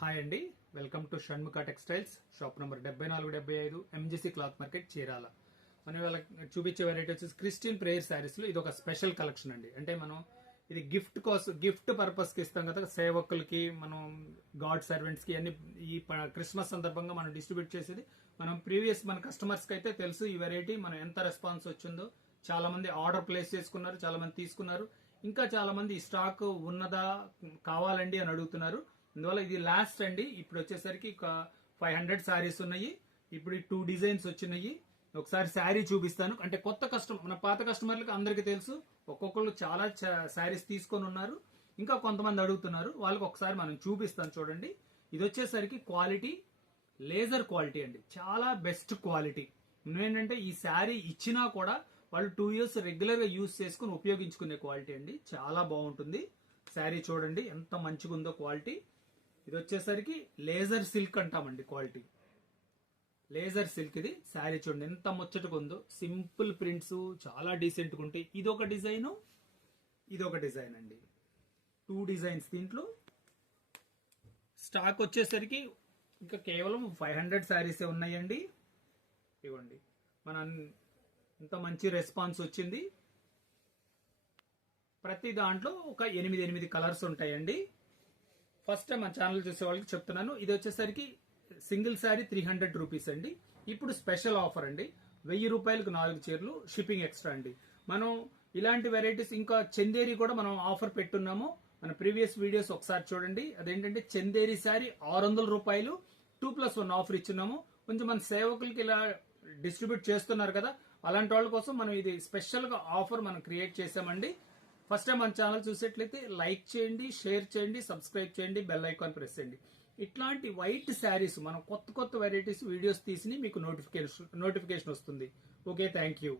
Hi అండి, welcome to Shanmukha textiles shop number 7475 MGC cloth market Chirala. మనం ఇవాళ చూపించే వెరైటీ వచ్చేసి క్రిస్టియన్ ప్రేయర్ శారీస్ లో ఇది ఒక స్పెషల్ కలెక్షన్ అండి. అంటే మనం ఇది గిఫ్ట్ పర్పస్ కి ఇస్తాం కదా, సేవకులకి, మనం గాడ్ సర్వెంట్స్ కి అన్ని ఈ క్రిస్మస్ సందర్భంగా మనం డిస్ట్రిబ్యూట్ చేసేది. మనం ప్రీవియస్ మన కస్టమర్స్ కి అయితే తెలుసు ఈ వెరైటీ మనం ఎంత రెస్పాన్స్ వచ్చిందో. చాలా మంది ఆర్డర్ ప్లేస్ చేసుకున్నారు, చాలా మంది తీసుకున్నారు. ఇంకా చాలా మంది ఈ స్టాక్ ఉన్నదా, కావాలండి అని అడుగుతున్నారు. అందువల్ల ఇది లాస్ట్ అండి. ఇప్పుడు వచ్చేసరికి 500 శారీస్ ఉన్నాయి. ఇప్పుడు 2 డిజైన్స్ వచ్చినాయి. ఒకసారి శారీ చూపిస్తాను. అంటే కొత్త కస్టమర్, మన పాత కస్టమర్లకు అందరికి తెలుసు, ఒక్కొక్కరు చాలా శారీస్ తీసుకొని ఉన్నారు. ఇంకా కొంతమంది అడుగుతున్నారు, వాళ్ళకి ఒకసారి మనం చూపిస్తాను. చూడండి, ఇది వచ్చేసరికి క్వాలిటీ లేజర్ క్వాలిటీ అండి, చాలా బెస్ట్ క్వాలిటీ. ఏంటంటే ఈ శారీ ఇచ్చినా కూడా వాళ్ళు 2 ఇయర్స్ రెగ్యులర్ గా యూజ్ చేసుకుని ఉపయోగించుకునే క్వాలిటీ అండి. చాలా బాగుంటుంది శారీ. చూడండి ఎంత మంచిగా ఉందో క్వాలిటీ. ఇది వచ్చేసరికి లేజర్ సిల్క్ అంటామండి. Quality laser silk. ఇది శారీ చూడండి ఎంత ముచ్చటగా ఉందో. సింపుల్ ప్రింట్స్ చాలా డీసెంట్ గా ఉంటాయి. ఇదొక డిజైన్, ఇదొక డిజైన్ అండి. 2 డిజైన్స్ దీంట్లో. స్టాక్ వచ్చేసరికి ఇంకా కేవలం 500 శారీసే ఉన్నాయండి. ఇవ్వండి, మన ఇంత మంచి రెస్పాన్స్ వచ్చింది. ప్రతి దాంట్లో ఒక 8 కలర్స్ ఉంటాయండి. ఫస్ట్ టైం మన ఛానల్ చూసే వాళ్ళకి చెప్తున్నాను, ఇది వచ్చేసరికి సింగిల్ శారీ 300 రూపీస్ అండి. ఇప్పుడు స్పెషల్ ఆఫర్ అండి, 1000 రూపాయలకు 4 చీరలు, షిప్పింగ్ ఎక్స్ట్రా అండి. మనం ఇలాంటి వెరైటీస్ ఇంకా చందేరి కూడా మనం ఆఫర్ పెట్టున్నాము. మన ప్రీవియస్ వీడియోస్ ఒకసారి చూడండి. అదేంటంటే చందేరి శారీ 600 రూపాయలు 2+1 ఆఫర్ ఇచ్చున్నాము. కొంచెం మన సేవకులకి ఇలా డిస్ట్రిబ్యూట్ చేస్తున్నారు కదా, అలాంటి వాళ్ళ కోసం మనం ఇది స్పెషల్ గా ఆఫర్ మనం క్రియేట్ చేసామండి. ఫస్ట్ టైం మన ఛానల్ చూసేట్లయితే లైక్ చేయండి, షేర్ చేయండి, సబ్స్క్రైబ్ చేయండి, బెల్ ఐకాన్ ప్రెస్ చేయండి. ఇట్లాంటి వైట్ శారీస్ మనం కొత్త వెరైటీస్ వీడియోస్ తీసి మీకు నోటిఫికేషన్ వస్తుంది. Okay, thank you.